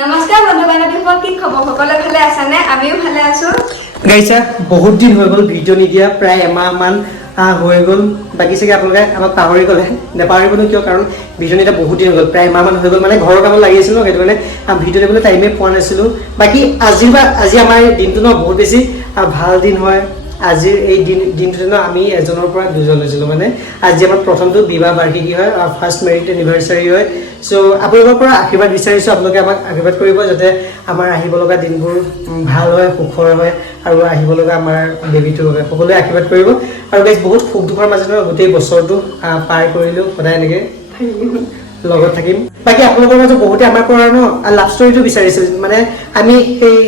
নমস্কাৰ বন্ধু বান্ধৱীসকল, কি খবৰ? সকলোৱে ভালে আছানে? আমিও ভালে আছো। গাইছা বহুত দিন হৈ গ'ল ভিডিঅ' নিদিয়া, প্ৰায় এমাহমান হৈ গ'ল। বাকী চাগে আপোনালোকে আমাক পাহৰি গ'লে, নেপাহৰিবনো কিয়, কাৰণ ভিডিঅ' নিদিয়া বহুত দিন হৈ গ'ল, প্ৰায় এমাহমান হৈ গ'ল। মানে ঘৰৰ কামত লাগি আছিলোঁ, সেইটো কাৰণে ভিডিঅ' দিবলৈ টাইমেই পোৱা নাছিলোঁ। বাকী আজি আমাৰ দিনটো ন বহুত বেছি ভাল দিন হয়। আজিৰ এই দিনটোতে ন আমি এজনৰ পৰা দুজন হৈছিলোঁ। মানে আজি আমাৰ প্ৰথমটো বিবাহ বাৰ্ষিকী হয়, ফাৰ্ষ্ট মেৰিড এনিভাৰ্চাৰী হয়। চ' আপোনালোকৰ পৰা আশীৰ্বাদ বিচাৰিছোঁ, আপোনালোকে আমাক আশীৰ্বাদ কৰিব যাতে আমাৰ আহিব লগা দিনবোৰ ভাল হয়, সুখৰ হয়, আৰু আহিব লগা আমাৰ বেবীটোৰ বাবে সকলোৱে আশীৰ্বাদ কৰিব। আৰু গাইজ বহুত সুখ দুখৰ মাজত গোটেই বছৰটো পাৰ কৰিলোঁ, সদায় এনেকৈ লগত থাকিম। বাকী আপোনালোকৰ মাজত বহুতে আমাৰ পৰা ন লাভ ষ্টৰিটো বিচাৰিছিল। মানে আমি সেই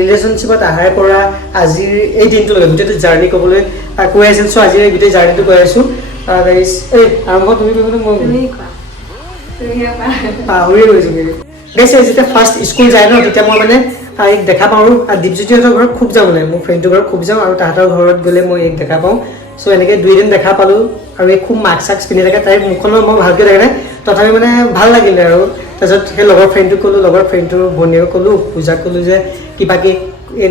ৰিলেশ্যনশ্বিপত অহাৰ পৰা আজিৰ এই দিনটোলৈকে গোটেইটো জাৰ্ণি ক'বলৈ কৈ আছিল। চ' আজিৰ এই গোটেই জাৰ্ণিটো কৈ আছোঁ। গাইজ এই আৰম্ভ তুমি কৰিবলৈ মই পাহৰিয়ে গৈছোঁ। গাইজ যেতিয়া ফাৰ্ষ্ট স্কুল যায় ন, তেতিয়া মই মানে এইক দেখা পাওঁ। দীপজ্যোতিহঁতৰ ঘৰত খুব যাওঁ, মানে মোৰ ফ্ৰেণ্ডটোৰ ঘৰত খুব যাওঁ, আৰু তাহাঁতৰ ঘৰত গ'লে মই এইক দেখা পাওঁ। চ' এনেকৈ 2 দিন দেখা পালোঁ, আৰু এই খুব মাস্ক চাস্ক পিন্ধি থাকে। তাইৰ মুখখনত মই ভালকৈ দেখা নাই, তথাপি মানে ভাল লাগিলে। আৰু তাৰপিছত সেই লগৰ ফ্ৰেণ্ডটোক ক'লোঁ, লগৰ ফ্ৰেণ্ডটোৰ ভনীয়েকক ক'লোঁ, পূজাক ক'লোঁ যে কিবাকে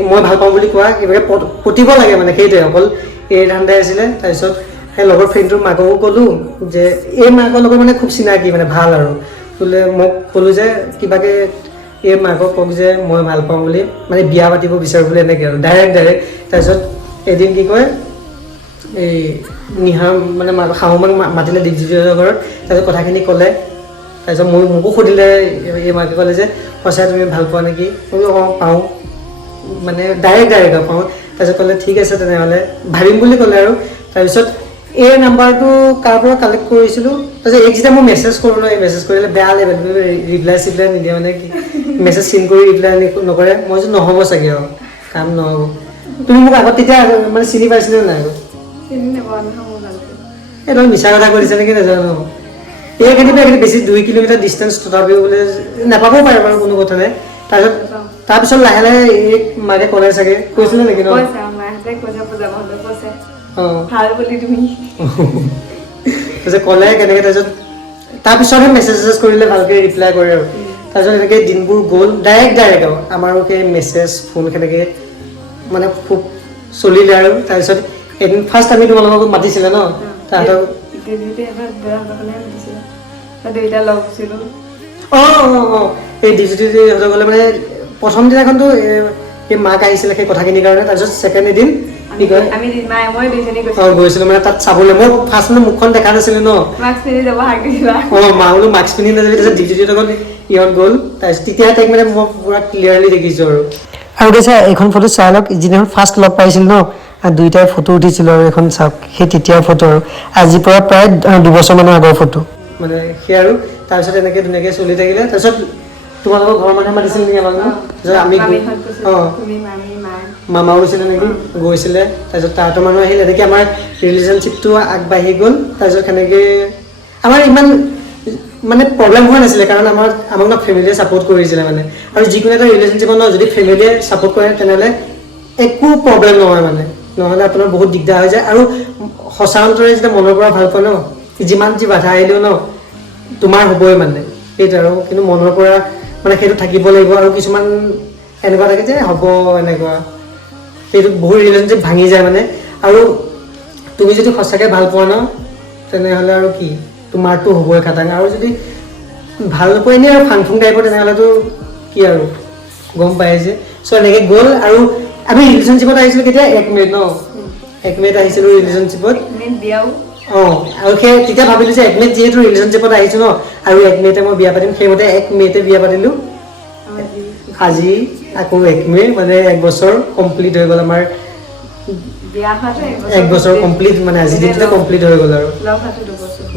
মই ভাল পাওঁ বুলি কোৱা, কিবাকৈ পতিব লাগে, মানে সেইটোৱে অকল এই ধান্দাই আছিলে। তাৰপিছত সেই লগৰ ফ্ৰেণ্ডটোৰ মাককো ক'লোঁ যে এই মাকৰ লগত মানে খুব চিনাকি, মানে ভাল। আৰু বোলে মোক ক'লোঁ যে কিবাকৈ এই মাকক কওক যে মই ভাল পাওঁ বুলি, মানে বিয়া পাতিব বিচাৰোঁ বুলি, এনেকৈ আৰু ডাইৰেক্ট। তাৰপিছত এদিন কি কয়, এই নিহা মানে শাহু মাক মাতিলে দীপজ্যোতিহঁতৰ ঘৰত। তাৰপিছত কথাখিনি ক'লে। তাৰপিছত মোকো সুধিলে, এই মাকে ক'লে যে সঁচাই তুমি ভাল পোৱা নেকি? মই অঁ পাওঁ, মানে ডাইৰেক্ট পাওঁ। তাৰপিছত ক'লে ঠিক আছে তেনেহ'লে ভাবিম বুলি ক'লে। আৰু তাৰপিছত এই নাম্বাৰটো কাৰ পৰা কালেক্ট কৰিছিলোঁ। তাৰপিছত এইক যেতিয়া মই মেছেজ কৰোঁ ন, এই মেছেজ কৰিলে বেয়া লাগে, ৰিপ্লাই চিপ্লাই নিদিয়ে, মানে কি মেছেজ চিন কৰি ৰিপ্লাই নকৰে। মই যে নহ'ব চাগে, আৰু কাম নহ'ব। তুমি মোক আগত তেতিয়া মানে চিনি পাইছিলে নাই? এইটো মিছা কথা কৈ দিছে নেকি নাজানো। এইখিনি বেছি 2 কিলোমিটাৰ ডিষ্টেঞ্চ, তথাপিও বোলে নাপাবও পাৰে বাৰু, কোনো কথা নাই। তাৰপিছত লাহে লাহে এই মাকে ক'লে চাগে, কৈছিলে নেকি ন? তাৰপিছত ক'লে কেনেকৈ, তাৰপিছতহে মেছেজ চেছেজ কৰিলে, ভালকৈ ৰিপ্লাই কৰে। আৰু তাৰপিছত এনেকৈ দিনবোৰ গ'ল, ডাইৰেক্ট আৰু আমাৰো সেই মেছেজ ফোন সেনেকৈ মানে খুব চলিলে। আৰু তাৰপিছত এদিন ফাৰ্ষ্ট আমি তোমালোকক মাতিছিলে ন, তাহাঁতক এই দীপজ্যোতিহঁতৰ গ'লে মানে প্ৰথম দিনাখনতো এই মাক আহিছিলে সেই কথাখিনিৰ কাৰণে। তাৰপিছত ছেকেণ্ড এদিন কি কয় গৈছিলোঁ মানে তাত চাবলৈ। মই ফাৰ্ষ্ট মানে মুখখন দেখা নাছিলোঁ ন, মা বোলো মাস্ক পিন্ধি নাযাবি। তাৰপিছত দীপজ্যোতিহঁতৰ ঘৰত ইহঁত গ'ল। তাৰপিছত তেতিয়াহে তাইক মানে মই পুৰা ক্লিয়াৰলি দেখিছোঁ। আৰু কৈছে এইখন ফটো চাই লওক, যিদিনাখন ফাৰ্ষ্ট লগ পাইছিল ন, দুইটাই ফটো উঠিছিলোঁ। আৰু এখন চাওক, সেই তেতিয়াৰ ফটো, আৰু আজিৰ পৰা প্ৰায় 2 বছৰমানৰ আগৰ ফটো, মানে সেই। আৰু তাৰপিছত এনেকৈ ধুনীয়াকৈ চলি থাকিলে। তাৰপিছত তোমালোকৰ ঘৰৰ মানুহে মাতিছিল নেকি আমাক? তাৰপিছত আমি মামাও গৈছিলে নেকি, গৈছিলে। তাৰপিছত তাহাঁতৰ মানুহ আহিল, এনেকৈ আমাৰ ৰিলেশ্যনশ্বিপটো আগবাঢ়ি গ'ল। তাৰপিছত সেনেকৈ আমাৰ ইমান মানে প্ৰব্লেম হোৱা নাছিলে, কাৰণ আমাক ন ফেমিলিয়ে ছাপোৰ্ট কৰিছিলে। মানে আৰু যিকোনো এটা ৰিলেশ্যনশ্বিপত ন যদি ফেমিলিয়ে ছাপোৰ্ট কৰে, তেনেহ'লে একো প্ৰব্লেম নহয়, মানে নহ'লে আপোনাৰ বহুত দিগদাৰ হৈ যায়। আৰু সঁচা অন্তৰে যেতিয়া মনৰ পৰা ভাল পোৱা ন, যিমান যি বাধা আহিলেও ন তোমাৰ হ'বই, মানে সেইটো। আৰু কিন্তু মনৰ পৰা মানে সেইটো থাকিব লাগিব। আৰু কিছুমান এনেকুৱা থাকে যে হ'ব এনেকুৱা, সেইটো বহুত ৰিলেশ্যনশ্বিপ ভাঙি যায় মানে। আৰু তুমি যদি সঁচাকৈ ভাল পোৱা ন, তেনেহ'লে আৰু কি তোমাৰতো হ'বই খাটাং। আৰু যদি ভাল নোপোৱা এনেই আৰু ফাং ফুং টাইপৰ, তেনেহ'লেতো কি আৰু গম পাই যে। চ' এনেকৈ গ'ল। আৰু আমি ৰিলেশ্যনশ্বিপত আহিছিলোঁ কেতিয়া, 1 মে'ত ন, 1 মে'ত আহিছিলোঁ ৰিলেশ্যনশ্বিপত। আৰু সেই তেতিয়া ভাবিলোঁ যে 1 মে'ত যিহেতু ৰিলেশ্যনশ্বিপত আহিছোঁ ন, আৰু 1 মে'তে মই বিয়া পাতিম। সেইমতে 1 মে'তে বিয়া পাতিলোঁ। আজি আকৌ 1 মে', মানে 1 বছৰ কমপ্লিট হৈ গ'ল আমাৰ। 1 বছৰ কমপ্লিট, মানে আজি দিনটোতে কমপ্লিট হৈ গ'ল। আৰু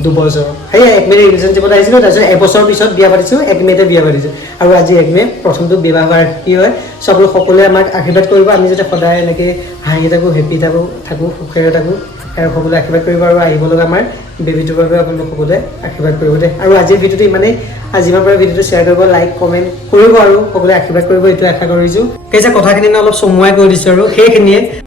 2 বছৰ সেই 1 মে'ত ৰিলেশ্যনশ্বিপত আহিছিলোঁ। তাৰপিছত 1 বছৰ পিছত বিয়া পাতিছোঁ, 1 মে'তে বিয়া পাতিছোঁ। আৰু আজি 1 মে' প্ৰথমটো বিবাহ বাৰ্ষিকী হয়। চব সকলোৱে আমাক আশীৰ্বাদ কৰিব, আমি যাতে সদায় এনেকৈ হাঁহি থাকোঁ, হেপী থাকোঁ, সুখেৰে থাকোঁ। আৰু সকলোৱে আশীৰ্বাদ কৰিব। আৰু আহিব লগা আমাৰ বেবীটোৰ বাবে আপোনালোক সকলোৱে আশীৰ্বাদ কৰিব দেই। আৰু আজিৰ ভিডিঅ'টো ইমানেই। যিমান পাৰে ভিডিঅ'টো শ্বেয়াৰ কৰিব, লাইক কমেণ্ট কৰিব, আৰু সকলোৱে আশীৰ্বাদ কৰিব, এইটো আশা কৰিছোঁ। সেই যে কথাখিনি অলপ চমুৱাই কৈ দিছোঁ, আৰু সেইখিনিয়ে।